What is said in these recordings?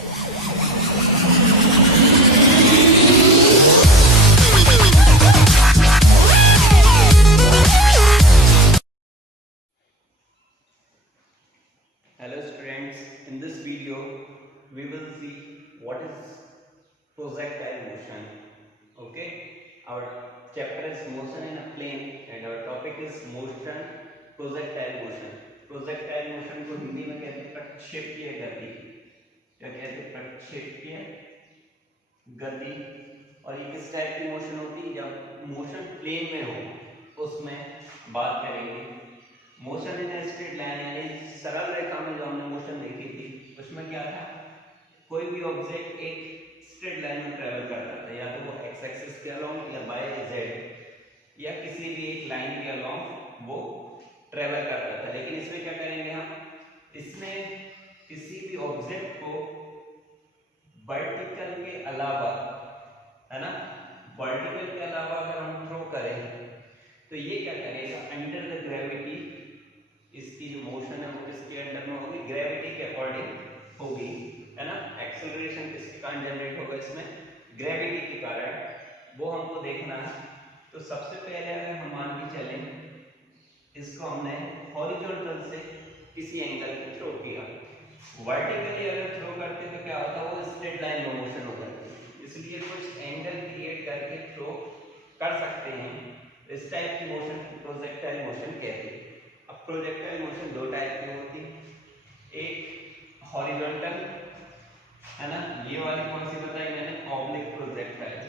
Hello students, in this video we will see what is projectile motion. Okay, our chapter is motion in a plane and our topic is motion, projectile motion. Projectile motion को हिंदी में कहते हैं प्रक्षेप्य गति। क्या कहते हैं? प्रक्षेप्य गति। और ये किस टाइप की मोशन होती है? जब मोशन प्लेन में हो उसमें बात करेंगे। मोशन इन स्ट्रेट लाइन यानी सरल रेखा में जो हमने मोशन देखी थी उसमें क्या था? कोई भी ऑब्जेक्ट एक स्ट्रेट लाइन में ट्रेवल करता था, या तो वो एक्स एक्सिस के अलोंग या बाय जेड या किसी भी एक लाइन के अलोंग वो ट्रेवल करता था। लेकिन इसमें क्या करेंगे हम? इसमें किसी भी ऑब्जेक्ट को वर्टिकल के अलावा, है ना, वर्टिकल के अलावा अगर हम थ्रो करें तो ये क्या करेगा? अंडर द ग्रेविटी इसकी जो मोशन है वो किसके अंडर में होगी? ग्रेविटी के अकॉर्डिंग होगी, है ना। एक्सेलरेशन किसके कारण जनरेट होगा? इसमें ग्रेविटी के कारण। वो हमको देखना है। तो सबसे पहले अगर हम मान के चलें इसको हमने हॉरिजॉन्टल से किसी एंगल पे थ्रो किया, वर्टिकली अगर थ्रो करते तो क्या होता है? वो स्ट्रेट लाइन में मोशन हो जाती है। इसलिए कुछ एंगल क्रिएट करके थ्रो कर सकते हैं। इस टाइप की मोशन को प्रोजेक्टाइल मोशन कहते हैं। अब प्रोजेक्टाइल मोशन दो टाइप की होती है, एक हॉरिजॉन्टल, है ना, ये वाली कौन सी बताई मैंने? Oblique projectile,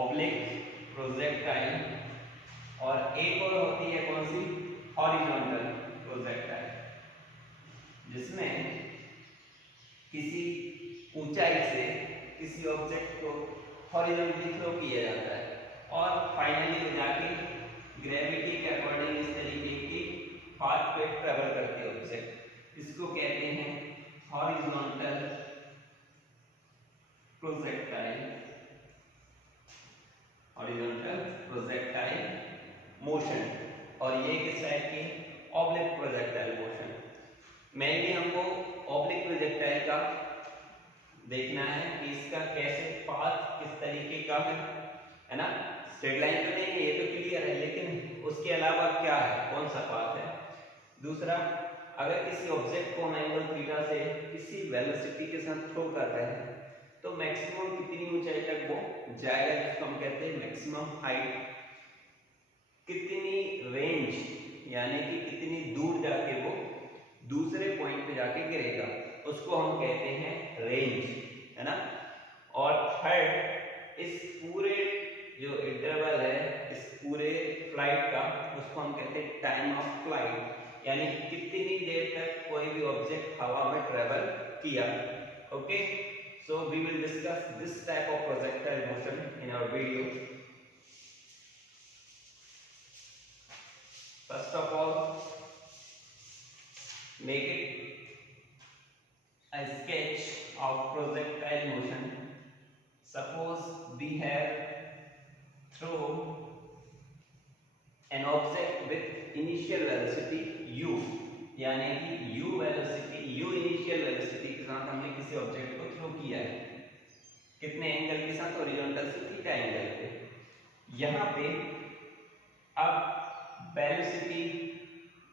oblique projectile. और एक और होती है कौन सी? हॉरिजॉन्टल प्रोजेक्टाइल, जिसमें किसी ऊंचाई से किसी ऑब्जेक्ट को हॉरिजॉन्टली थ्रो किया जाता है और फाइनली जाके ग्रेविटी के अकॉर्डिंग इस तरीके की पाथ पे ट्रेवल करती है ऑब्जेक्ट। इसको कहते हैं horizontal projectile, horizontal projectile motion. और ये किस टाइप की? Oblique projectile motion. मेनली हमको ऑब्लिक प्रोजेक्टाइल का देखना है कि इसका कैसे पाथ किस तरीके का है ना। स्ट्रेट लाइन तो नहीं है, ये तो क्लियर है, लेकिन उसके अलावा क्या है? कौन सा पाथ है? दूसरा, अगर किसी ऑब्जेक्ट को हम एंगल थीटा से किसी वेलोसिटी के साथ थ्रो कर रहे हैं तो मैक्सिमम कितनी ऊंचाई तक वो जाएगा, जिसको हम कहते हैं मैक्सिमम हाइट। कितनी रेंज यानी कि कितनी दूर जाके वो दूसरे पॉइंट पे जाके गिरेगा, उसको हम कहते हैं रेंज, है ना। और थर्ड, इस पूरे जो इंटरवल है इस पूरे फ्लाइट का, उसको हम कहते हैं टाइम ऑफ फ्लाइट, यानी कितनी देर तक कोई भी ऑब्जेक्ट हवा में ट्रेवल किया। Okay, so we will discuss this type of projectile motion in our video. First of all, make it a sketch of projectile motion. Suppose we have thrown an object with initial velocity u, यानी कि u velocity, u initial velocity के साथ हमने किसी object को throw किया है। कितने एंगल के साथ? हॉरिजॉन्टल से थीटा एंगल पे। यहाँ पे अब वेलोसिटी,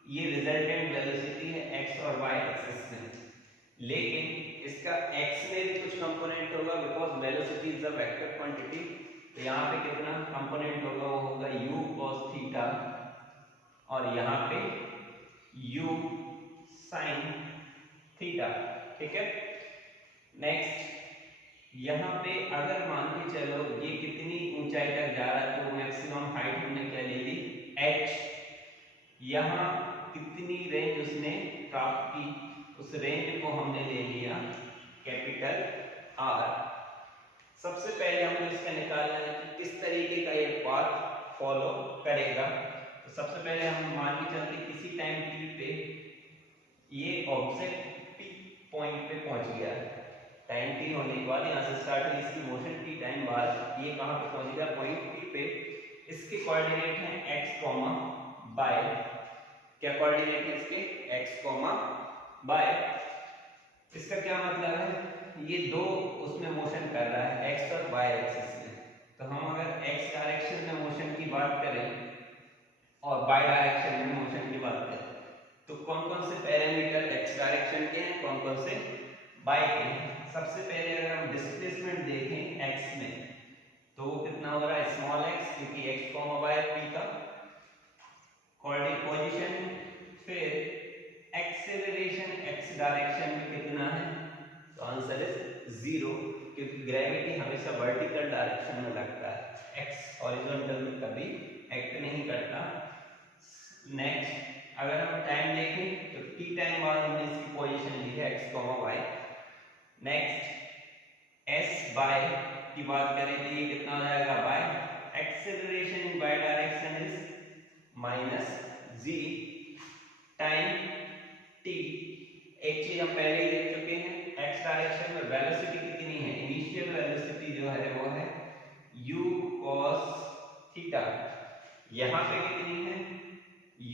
ये रिजल्टेंट वेलोसिटी है x और y एक्सिस में, लेकिन इसका x में भी कुछ कंपोनेंट होगा because velocity is a vector quantity. तो यहाँ पे कितना कंपोनेंट होगा? वो होगा u cos थीटा और यहाँ पे u sin थीटा। ठीक है। नेक्स्ट, यहाँ पे अगर मान के चलो ये कितनी ऊंचाई तक जा रहा है तो मैक्सिमम हाइट हमने क्या ले ली? h। यहाँ कितनी रेंज उसने प्राप्त की? उस रेंज को हमने ले लिया कैपिटल R। सबसे पहले हमको इसका निकालना है कि किस तरीके का ये पाथ फॉलो करेगा। तो सबसे पहले हम मान के चलते किसी टाइम t पे ये ऑब्जेक्ट t पॉइंट पे पहुंच गया है। टाइम t होने के बाद यहाँ से स्टार्ट हुई इसकी मोशन, t टाइम बाद ये कहाँ पे पहुंच गया? पॉइंट t पे। इसके कोऑर्डिनेट हैं x, y। क्या कोऑर्डिनेट है इसके? x, y। इसका क्या मतलब है? ये दो उसमें मोशन कर रहा है एक्स और वाई एक्सिस में। तो हम अगर एक्स डायरेक्शन में मोशन की बात करें और वाई डायरेक्शन में मोशन की बात करें तो कौन कौन से पैरामीटर एक्स डायरेक्शन के हैं, कौन कौन से वाई के हैं। सबसे पहले अगर हम डिस्प्लेसमेंट देखें एक्स में तो वो कितना हो रहा है स्मॉल एक्स, क्योंकि एक्स कॉमा वाई पी का कोऑर्डिनेट पोजीशन। फिर एक्सेलरेशन एक्स डायरेक्शन में कितना है, तो आंसर इज 0, क्योंकि ग्रेविटी हमेशा वर्टिकल डायरेक्शन में लगता है, एक्स हॉरिजॉन्टल में कभी एक्ट नहीं करता। नेक्स्ट अगर हम टाइम देखें तो टी टाइम बाद हमने इसकी पोजीशन ली है x comma y. Next s y की बात करें तो ये कितना हो जाएगा y acceleration in y direction is minus g time t. एक चीज हम पहले ही देख चुके हैं, एक्स डायरेक्शन में वेलोसिटी कितनी है, इनिशियल वेलोसिटी जो है वो है u cos थीटा। यहां पे कितनी है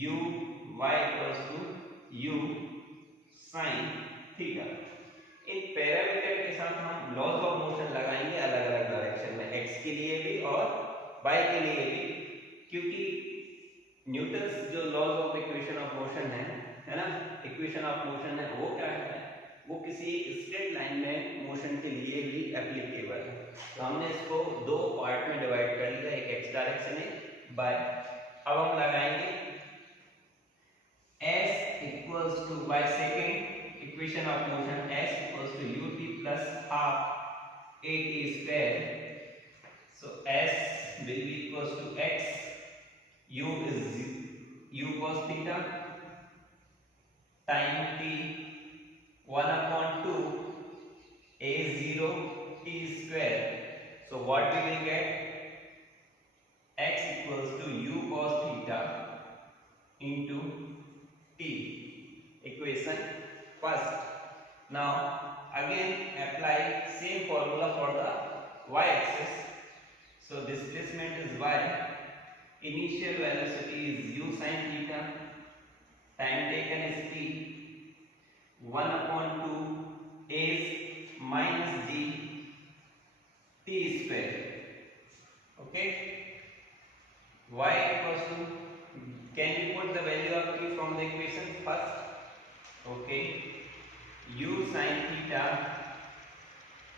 u y equals to u sin theta. इन पैरामीटर के साथ हम लॉज ऑफ मोशन लगाएंगे अलग अलग डायरेक्शन में, x के लिए भी और y के लिए भी, क्योंकि न्यूटन्स जो laws of equation of motion है ना, इक्वेशन ऑफ मोशन है वो क्या है, वो किसी एक स्ट्रेट लाइन में मोशन के लिए भी एप्लीकेबल है। तो हमने इसको दो पार्ट में डिवाइड कर लिया, एक एक्स डायरेक्शन है बाय। अब हम लगाएंगे s equals to by second equation of motion s equals to ut plus half at square. So s will be equals to x, u is u cos theta time t 1 upon 2 a0 t square. So what we will get, x equals to u cos theta into t, equation first. Now again apply same formula for the y axis. So displacement is y, initial velocity is u sin theta, time taken is t, 1 upon 2 is minus d t square. Okay, y equals to, can you put the value of t from the equation first? Okay, u sin theta t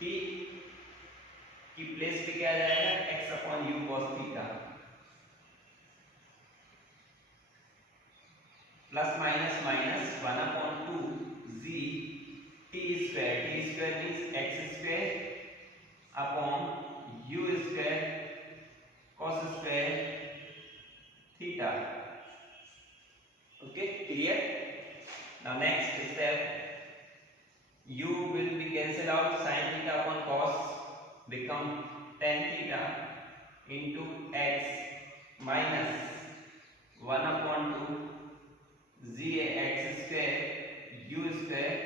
की place पे क्या आ जाएगा x upon u cos theta plus minus minus 1 upon 2 z t square means x square upon u square cos square theta. Okay clear. Now next step, u will be cancel out, sin theta upon cos become tan theta into x minus 1 upon 2 z x square u square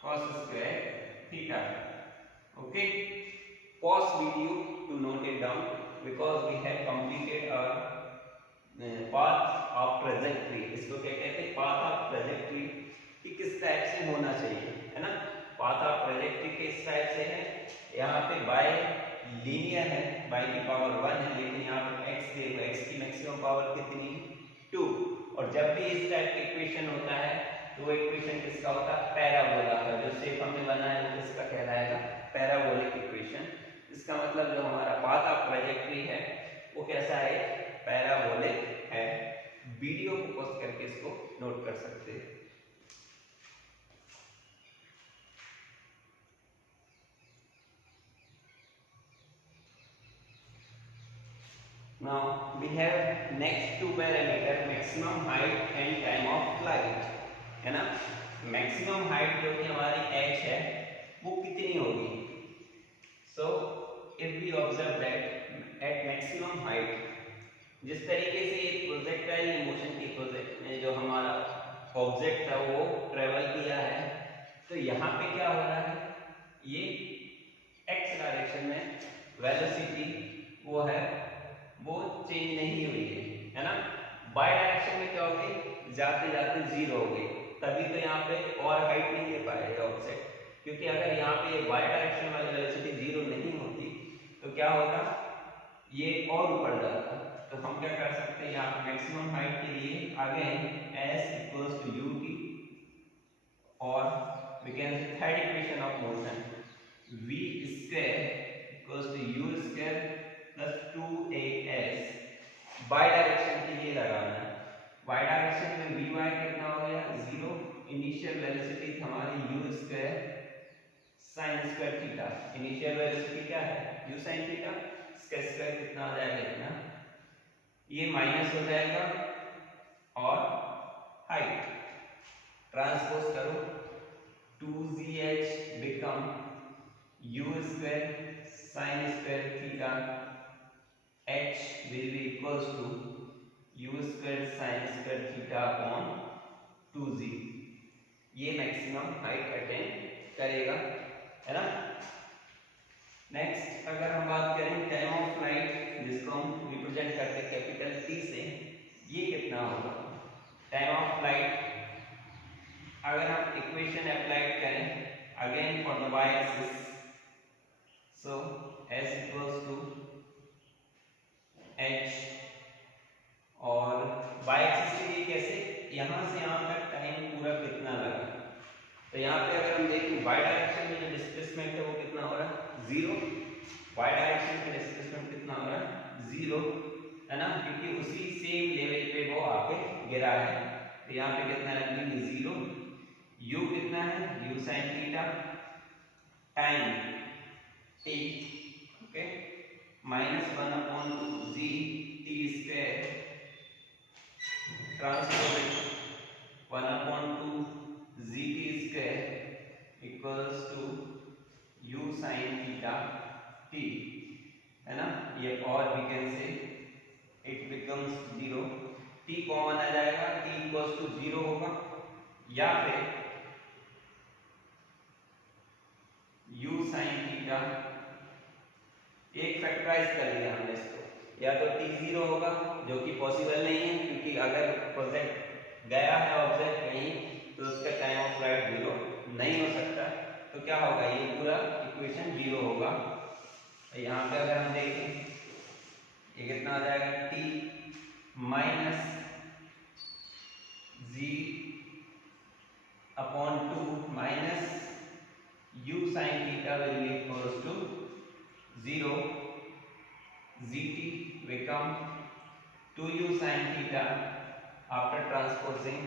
cos square theta. Okay, pause video to note it down because we have completed our path of trajectory. इसको क्या कहते हैं, path of trajectory कि किस type से होना चाहिए, है ना। पाथ ऑफ ट्रैजेक्टरी किस टाइप से है, यहाँ पे बाय लीनियर है, बाय की पावर 1 है, लेकिन यहाँ पे x देखो, x की मैक्सिमम पावर कितनी 2। और जब भी इस टाइप की इक्वेशन होता है तो वो इक्वेशन किसका होता है, पैराबोला का। जो शेप हमने बनाया वो किसका कहलाएगा, पैराबोलिक इक्वेशन। इसका मतलब जो हमारा पाथ ऑफ ट्रैजेक्टरी है वो कैसा है, पैराबोलिक है। वीडियो को पॉज करके इसको नोट कर सकते हैं। Now we have next two parameter, maximum height and time of flight, है ना। maximum height जो कि हमारी h है वो कितनी होगी। So if we observe that at maximum height, जिस तरीके से एक प्रोजेक्टाइल मोशन की प्रोजेक्ट में जो हमारा ऑब्जेक्ट था वो ट्रेवल किया है, तो यहाँ पे क्या हो रहा है, ये x डायरेक्शन में वेलोसिटी वो है वो चेंज नहीं हुई है ना। बाय डायरेक्शन में क्या हो गई, जाते जाते 0 हो गई, तभी तो यहाँ पे और हाइट नहीं ले पाएगा ऑब्जेक्ट, क्योंकि अगर यहाँ पे y डायरेक्शन वाली वेलोसिटी जीरो नहीं होती तो क्या होता, ये और ऊपर जाता। तो हम क्या कर सकते हैं, यहाँ मैक्सिमम हाइट के लिए again s equals to u t, और we can say third equation of motion v square equals to u square plus 2as y direction के लिए लगाना है। y डायरेक्शन में vy कितना हो गया, जीरो। इनिशियल वेलोसिटी हमारी u square sine square theta, initial velocity क्या है u sin थीटा, इसका स्क्वायर कितना आ जाएगा इतना, ये माइनस हो जाएगा और हाइट ट्रांसपोज करो 2gh become u square sin square theta, h will be equals to u square sin square theta upon 2g। ये मैक्सिमम हाइट अटेन करेगा, है ना। नेक्स्ट अगर हम बात करें टाइम ऑफ फ्लाइट, जिसको हम रिप्रेजेंट करते हैं कैपिटल T से, ये कितना होगा टाइम ऑफ फ्लाइट। अगर हम इक्वेशन अप्लाई करें again for the y axis, so s equals to h, और y एक्सिस के लिए कैसे, यहां से यहां तक टाइम पूरा कितना लगा। तो यहाँ पे अगर हम देखें y डायरेक्शन में जो डिस्प्लेसमेंट है वो कितना हो रहा है, जीरो। y डायरेक्शन में डिस्प्लेसमेंट कितना हो रहा है, जीरो, है ना, क्योंकि उसी सेम लेवल पे वो आके गिरा है। तो यहाँ पे कितना लगेंगे, जीरो। u कितना है, u sin theta, time t, okay, -1/g t square transpose 1/2 gt square equals to u sin theta t, है ना। ये और we can say it becomes zero, t common आ जाएगा, t इक्वल्स टू जीरो होगा, या फिर u sin थीटा, एक फैक्टराइज कर लिया हमने इसको, या तो t जीरो होगा जो कि पॉसिबल नहीं है, क्योंकि अगर प्रोजेक्ट गया है ऑब्जेक्ट कहीं तो उसका टाइम ऑफ फ्लाइट जीरो नहीं हो सकता। तो क्या होगा, ये पूरा इक्वेशन जीरो होगा। यहाँ पे अगर हम देखें ये कितना आ जाएगा, t minus g upon 2 minus u sin theta will be equals to zero, gt become 2u sin theta after transposing,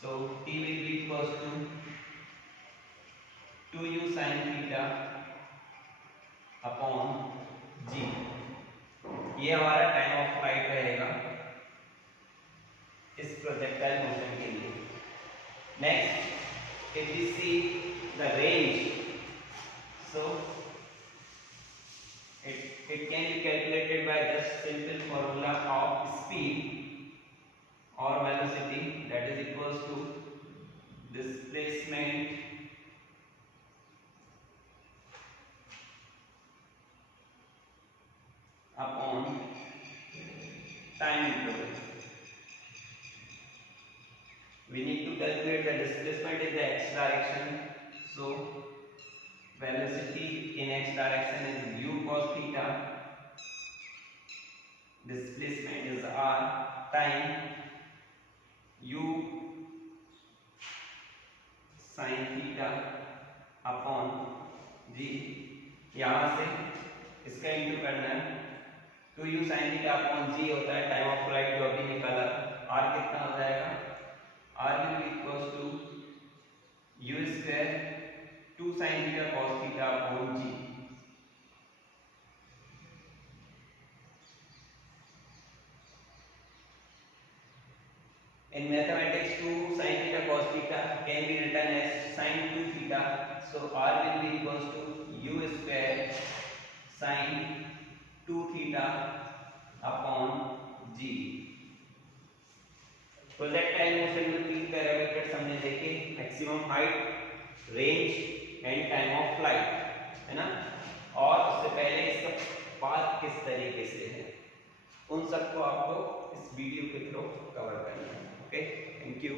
so t will be equals to 2u sin theta upon g। ये हमारा time of flight रहेगा इस projectile motion के लिए। Next if we see the range, so it can be calculated by just simple formula of speed or velocity, that is equals to displacement upon time interval। We need to calculate the displacement in the x direction, so velocity in x direction is u cos theta, displacement is r, time u sin theta upon g। यहाँ से इसका into करना है, 2u sin theta upon g होता है time of flight जो अभी निकाला, r कितना हो जाएगा, r will be equals to u square 2 sin theta cos theta upon g। In mathematics 2 sin theta cos theta can be written as sin 2 theta, so r will be equals to u square sin 2 theta upon g। Projectile motion में तीन parameters हमने देखे, maximum height, range and time of flight, है ना। और उससे पहले इसका पाथ किस तरीके से है, उन सबको आपको इस वीडियो के थ्रू कवर करना है। Okay, thank you.